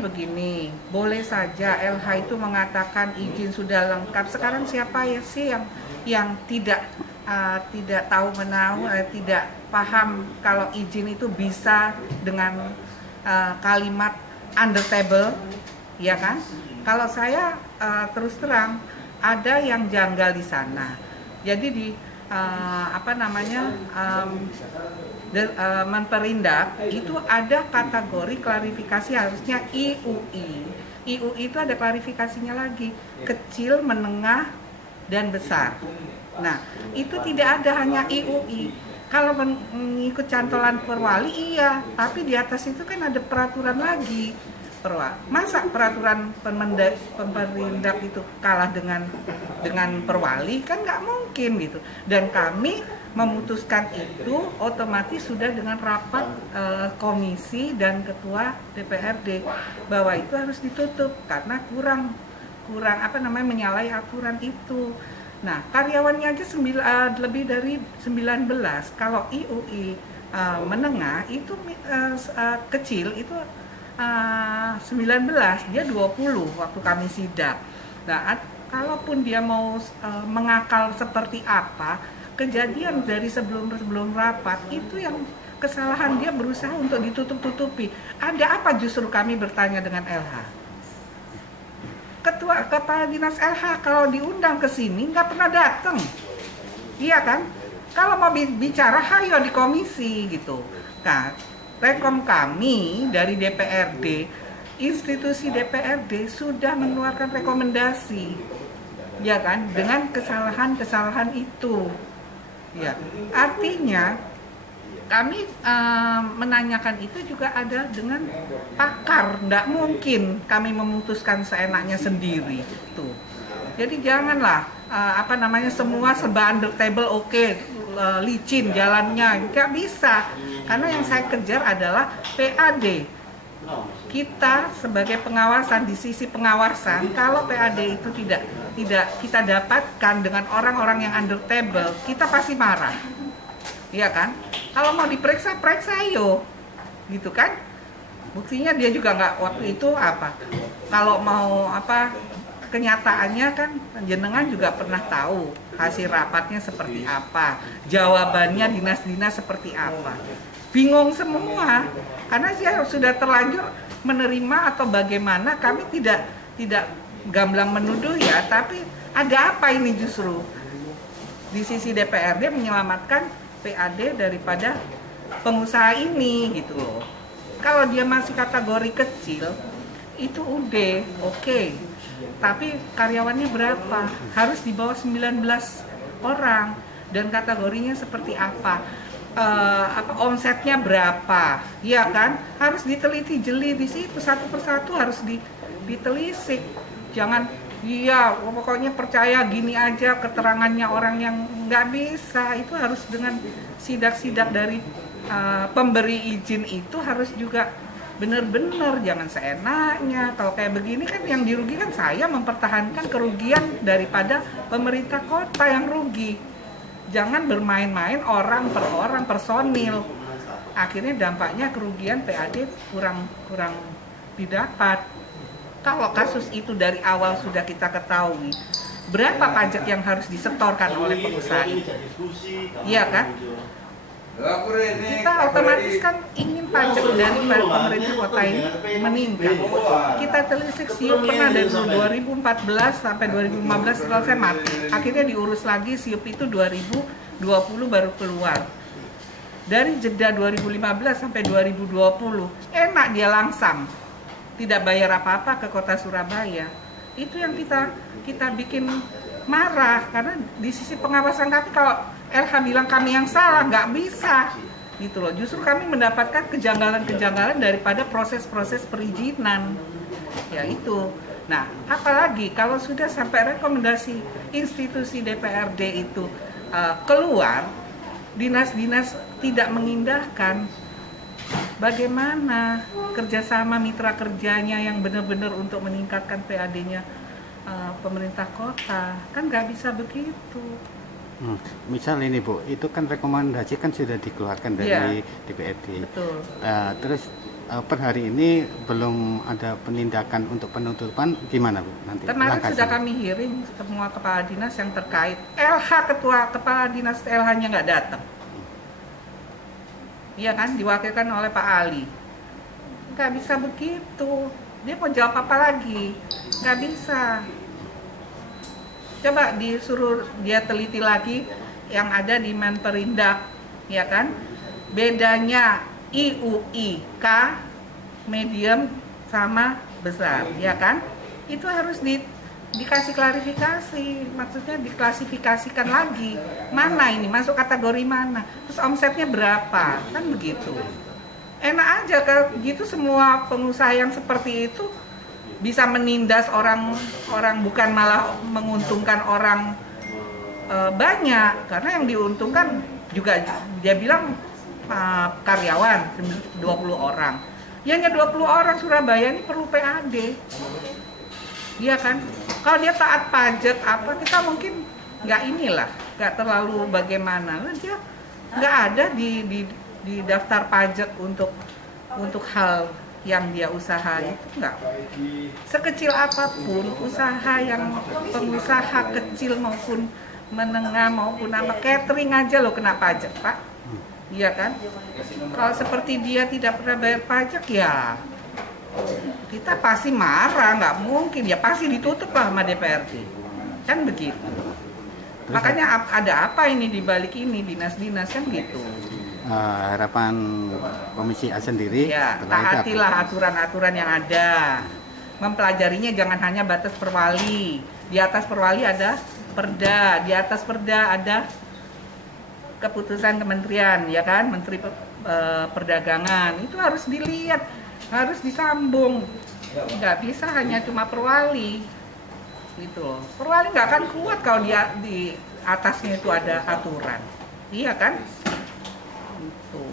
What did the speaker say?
begini, boleh saja LH itu mengatakan izin sudah lengkap. Sekarang siapa ya sih yang tidak tahu menahu, tidak paham kalau izin itu bisa dengan kalimat under table, ya kan? Kalau saya terus terang ada yang janggal di sana. Jadi di Menperindak itu ada kategori klarifikasi harusnya IUI. IUI itu ada klarifikasinya lagi, kecil, menengah, dan besar. Nah, itu tidak ada hanya IUI. Kalau mengikut cantolan perwali iya, tapi di atas itu kan ada peraturan lagi. Masa peraturan Pemerindak itu kalah dengan perwali, kan nggak mungkin gitu. Dan kami memutuskan itu otomatis sudah dengan rapat komisi dan ketua DPRD bahwa itu harus ditutup karena kurang menyalahi aturan itu. Nah, karyawannya aja lebih dari 19. Kalau IUI menengah itu kecil itu 19, dia 20 waktu kami sidak. Nah, kalaupun dia mau mengakal seperti apa, kejadian dari sebelum rapat itu yang kesalahan dia berusaha untuk ditutup-tutupi. Ada apa justru kami bertanya dengan LH? Kepala Dinas LH kalau diundang ke sini nggak pernah datang. Iya kan? Kalau mau bicara hayo di komisi gitu. Nah, rekom kami dari DPRD, institusi DPRD sudah mengeluarkan rekomendasi, ya kan, dengan kesalahan-kesalahan itu. Ya, artinya kami menanyakan itu juga ada dengan pakar, tidak mungkin kami memutuskan seenaknya sendiri. Tuh. Jadi janganlah semua serba under table, oke, licin jalannya, nggak bisa. Karena yang saya kejar adalah PAD. Kita sebagai pengawasan, di sisi pengawasan, kalau PAD itu tidak kita dapatkan dengan orang-orang yang under table, kita pasti marah. Iya kan? Kalau mau diperiksa, periksa ayo. Gitu kan? Buktinya dia juga nggak waktu itu apa. Kalau mau kenyataannya kan jenengan juga pernah tahu hasil rapatnya seperti apa, jawabannya dinas-dinas seperti apa. Bingung semua karena saya sudah terlanjur menerima atau bagaimana, kami tidak gamblang menuduh ya, tapi ada apa ini justru di sisi DPRD menyelamatkan PAD daripada pengusaha ini gitu loh. Kalau dia masih kategori kecil itu udah oke. Tapi karyawannya berapa? Harus di bawah 19 orang dan kategorinya seperti apa? Omsetnya berapa? Ya kan? Harus diteliti jeli di situ, satu persatu harus ditelisik. Jangan pokoknya percaya gini aja keterangannya orang yang nggak bisa. Itu harus dengan sidak-sidak dari pemberi izin itu harus juga benar-benar, jangan seenaknya. Kalau kayak begini kan yang dirugikan saya, mempertahankan kerugian daripada pemerintah kota yang rugi. Jangan bermain-main orang per orang, personil. Akhirnya dampaknya kerugian PAD kurang didapat. Kalau kasus itu dari awal sudah kita ketahui, berapa pajak yang harus disetorkan oleh pengusaha itu? Iya kan? Kita otomatis kan ingin pajak dari pemerintah kota ini meningkat. Kita telisik SIUP pernah dari 2014 sampai 2015 selesai mati. Akhirnya diurus lagi SIUP itu 2020 baru keluar. Dari jeda 2015 sampai 2020, enak dia langsam. Tidak bayar apa-apa ke kota Surabaya. Itu yang kita bikin marah, karena di sisi pengawasan kami kalau LH bilang kami yang salah, nggak bisa gitu loh. Justru kami mendapatkan kejanggalan-kejanggalan daripada proses-proses perizinan, ya itu. Nah, apalagi kalau sudah sampai rekomendasi institusi DPRD itu keluar, dinas-dinas tidak mengindahkan, bagaimana kerjasama mitra kerjanya yang benar-benar untuk meningkatkan PAD-nya pemerintah kota? Kan nggak bisa begitu. Misal ini Bu, itu kan rekomendasi kan sudah dikeluarkan dari DPRD. Betul. Terus per hari ini belum ada penindakan untuk penutupan, gimana Bu nanti? Kemarin langkah sudah selanjutnya? kami hearing semua kepala dinas yang terkait. LH ketua kepala dinas LH-nya nggak datang. Iya kan, diwakilkan oleh Pak Ali. Nggak bisa begitu. Dia mau jawab apa lagi? Nggak bisa. Coba disuruh dia teliti lagi yang ada di Menperindak, ya kan? Bedanya IUIK medium sama besar, ya kan? Itu harus dikasih klarifikasi, maksudnya diklasifikasikan lagi. Mana ini masuk kategori mana? Terus omsetnya berapa? Kan begitu. Enak aja kalau gitu, semua pengusaha yang seperti itu bisa menindas orang bukan malah menguntungkan orang banyak, karena yang diuntungkan juga dia bilang karyawan 20 orang. Ya hanya 20 orang Surabaya ini perlu PAD. Iya kan? Kalau dia taat pajak apa, kita mungkin nggak terlalu bagaimana. Dia nggak ada di daftar pajak untuk hal yang dia usaha itu nggak. Sekecil apapun usaha yang pengusaha kecil maupun menengah maupun apa, catering aja lo kena pajak Pak. Iya kan? Kalau seperti dia tidak pernah bayar pajak ya kita pasti marah, nggak mungkin, ya pasti ditutup lah sama DPRD. Kan begitu. Makanya ada apa ini di balik ini, dinas-dinas kan gitu. Harapan Komisi A sendiri Ya, setelah itu apa? taatilah aturan-aturan yang ada. Mempelajarinya jangan hanya batas perwali. Di atas perwali ada perda, di atas perda ada keputusan kementerian, ya kan, Menteri Perdagangan. Itu harus dilihat, harus disambung. Nggak bisa hanya cuma perwali. Gitu loh. Perwali nggak akan kuat kalau di atasnya itu ada aturan. Iya kan? Gitu.